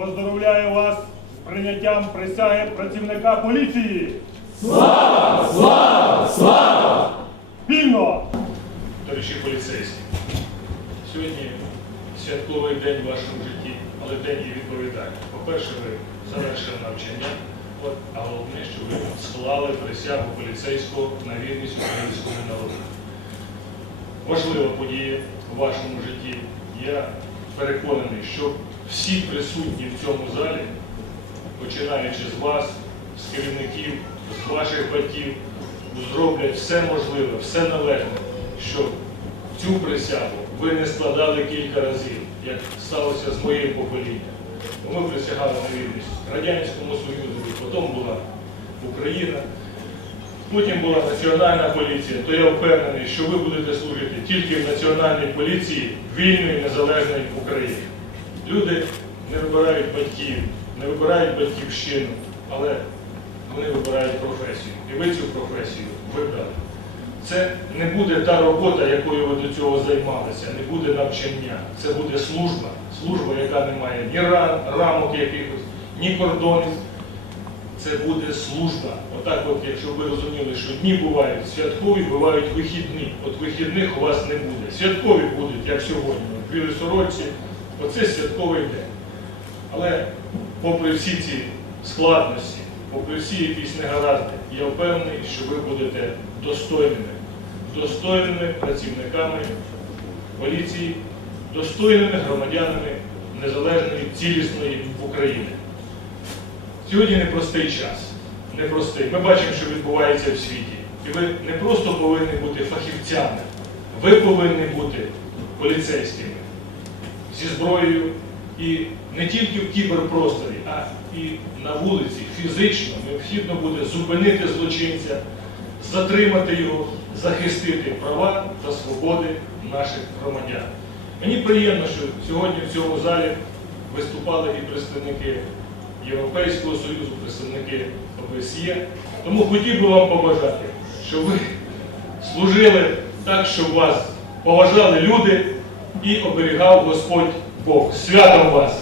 поздоровляю вас з прийняттям присяги працівника поліції. Слава! Слава! Слава! Вільно! Товариші поліцейські, сьогодні святковий день в вашому житті, але день і відповідальний. По-перше, ви завершили навчання, а головне, що ви склали присягу поліцейського на вірність українському народу. Важлива подія в вашому житті. Я переконаний, що всі присутні в цьому залі, починаючи з вас, з керівників, з ваших батьків, зроблять все можливе, все належне, щоб цю присягу ви не складали кілька разів, як сталося з моїм поколінням. Ми присягали на вірність Радянському Союзу, потім була Україна, потім була Національна поліція, то я впевнений, що ви будете служити тільки в Національній поліції вільної незалежної України. Люди не вибирають батьків, не вибирають батьківщину, але вони вибирають професію. І ви цю професію вибрали. Це не буде та робота, якою ви до цього займалися, не буде навчання. Це буде служба, служба, яка не має ні рамок якихось, ні кордонів. Це буде служба. Отак, от, якщо ви розуміли, що дні бувають святкові, бувають вихідні. От вихідних у вас не буде. Святкові будуть, як сьогодні. От Білі сорочці, оце святковий день. Але попри всі ці складності, попри всі якісь негаразди, я впевнений, що ви будете достойними, достойними працівниками поліції, достойними громадянами незалежної, цілісної України. Сьогодні непростий час. Непростий. Ми бачимо, що відбувається в світі. І ви не просто повинні бути фахівцями, ви повинні бути поліцейськими зі зброєю і не тільки в кіберпросторі, а і на вулиці фізично необхідно буде зупинити злочинця, затримати його, захистити права та свободи наших громадян. Мені приємно, що сьогодні в цьому залі виступали і представники Європейського Союзу, представники ОБСЄ. Тому хотів би вам побажати, щоб ви служили так, щоб вас поважали люди і оберігав Господь Бог. Святом вас!